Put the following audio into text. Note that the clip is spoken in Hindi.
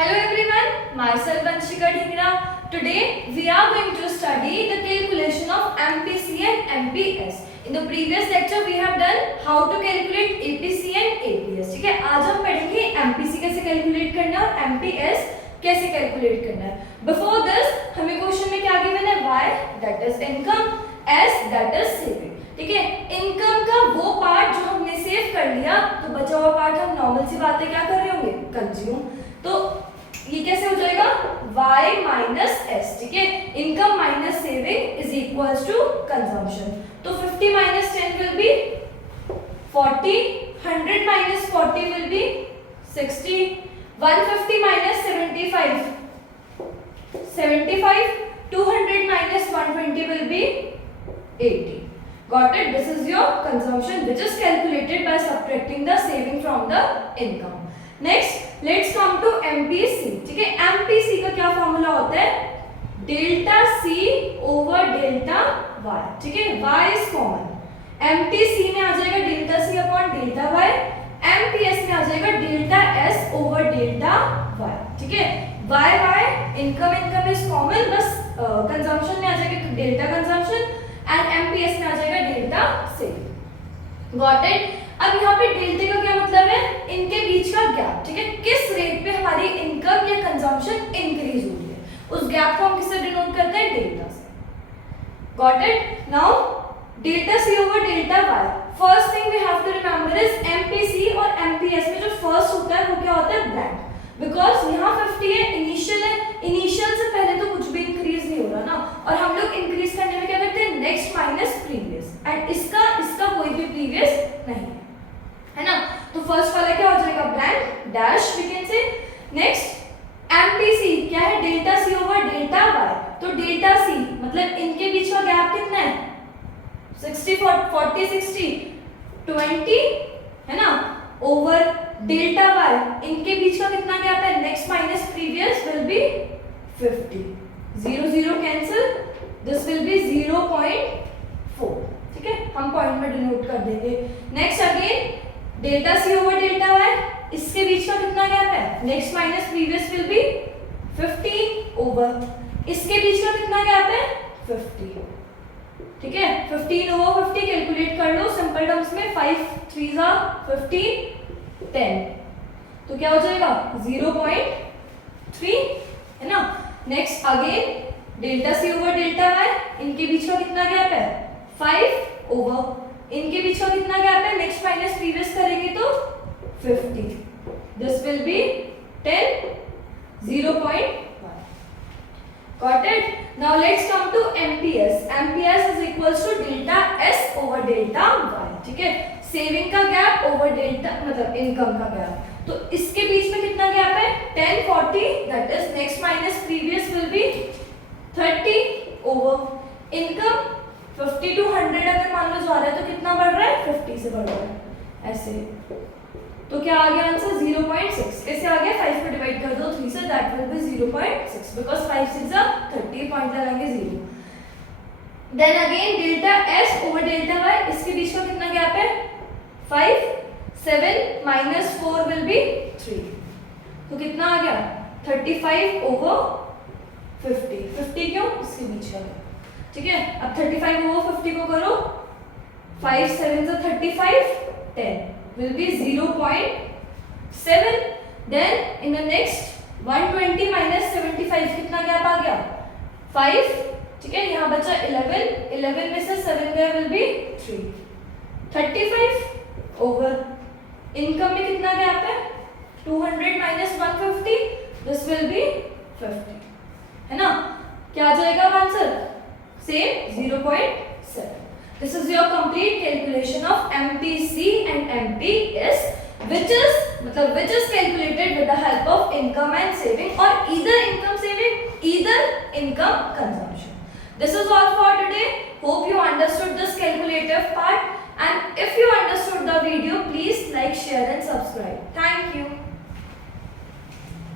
Hello everyone, myself Vanshika Dhingra. Today we are going to study the calculation of MPC and MPS. In the previous lecture we have done how to calculate APC and APS. ठीक है, आज हम पढ़ेंगे MPC कैसे कैलकुलेट करना है और MPS कैसे कैलकुलेट करना है. Before this हमें क्वेश्चन में क्या गिवन है? Y that is income, S that is saving. ठीक है, इनकम का वो पार्ट जो हमने सेव कर लिया तो बचा हुआ पार्ट हम नॉर्मल सी बातें क्या कर रहे होंगे? कंज्यूम. तो ये कैसे हो जाएगा? y minus S. ठीक है, income minus saving is equals to consumption. तो 50 minus 10 will be 40, 100 minus 40 will be 60, 150 minus 75 75, 200 minus 120 will be 80. Got it? This is your consumption which is calculated by subtracting the saving from the income. Next, let's come to MPC. ठीक है, MPC का क्या फॉर्मूला होता है? Delta C over delta Y. ठीक है, Y is common. MPC में आ जाएगा delta C upon delta Y. MPS में आ जाएगा delta S over delta Y. ठीक है, Y इनकम इज कॉमन, बस कंजम्पशन में आ जाएगा डेल्टा कंजम्पशन एंड MPS में आ जाएगा डेल्टा सेविंग. Got it? अब यहाँ पे डेल्टा का क्या मतलब है? इनके बीच का गैप. ठीक है, किस रेट पे हमारी इनकम या कंजम्पशन इंक्रीज हो रही है, उस गैप को हम किससे डिनोट करते हैं? डेल्टा से. Got it? Now delta C over delta Y. First thing we have to remember is MPC और MPS में जो फर्स्ट होता है वो क्या होता है? ब्लैंक. बिकॉज यहाँ 50 है, इनिशियल है, इनिशियल से पहले तो कुछ भी इंक्रीज नहीं हो रहा ना, और हम लोग इंक्रीज करने में क्या करते हैं? नेक्स्ट माइनस प्रीवियस, एंड इसका कोई भी प्रीवियस नहीं है ना. तो फर्स्ट वाला क्या हो जाएगा? Blank dash we can say. Next MPC क्या है? Delta C over delta Y. तो डेल्टा C मतलब इनके बीच का गैप कितना है? 60 40 60 20 है ना, ओवर डेल्टा Y. इनके बीच का कितना गैप है? Next minus previous will be 50. 0 0 cancel, this will be 0.4. ठीक है, हम पॉइंट में डिनोट कर देंगे. Next again delta C over delta Y. इसके बीच का कितना गैप है? Next minus previous will be 15 over. इसके बीच का कितना गैप है? 50. ठीक है, 15 ओवर 50 कैलकुलेट कर लो सिंपल टर्म्स में. 5 3 15 10. तो क्या हो जाएगा? 0.3 है ना. Next again delta C over delta Y. इनके बीच का कितना गैप है? 5 ओवर. इनके बीच का कितना गैप है? नेक्स्ट माइनस प्रीवियस करेंगे तो 50. This will be 10 0.1. Got it? Now let's come to MPS. MPS is equals to delta S over delta Y. ठीक है, सेविंग का गैप ओवर डेल्टा मतलब इनकम का गैप. तो इसके बीच में कितना गैप है? 10 40, that is next minus previous will be 30 over. Income 50 to 100 अगर मान लो जा रहा है तो कितना बढ़ रहा है? 50 से बढ़ रहा है ऐसे. तो क्या आ गया आंसर? 0.6. कैसे आ गया? 5 को डिवाइड कर दो 3 से, that will be 0.6 because 5 6 30. Point लगाएंगे 0. Then again delta S over delta Y. इसके बीच का कितना गैप है? 5 7 माइनस 4 विल बी 3. तो कितना आ गया? 35 ओवर 50. 50 क्यों? इसके बीच का. ठीक है, अब 35 ओवर 50 को करो. 5 7 35 10 will be 0.7. then in the next 120 minus 75 कितना गैप आ गया? 5. ठीक है, यहाँ बचा 11 में से 7 गया will be 3. 35 ओवर इनकम में कितना गैप है? 200 minus 150, this will be 50. है ना. क्या आ जाएगा answer? Same 0.7. This is your complete calculation of MPC and MPS, which is calculated with the help of income and saving, or either income saving, either income consumption. This is all for today. Hope you understood this calculative part, and if you understood the video, please like, share and subscribe. Thank you.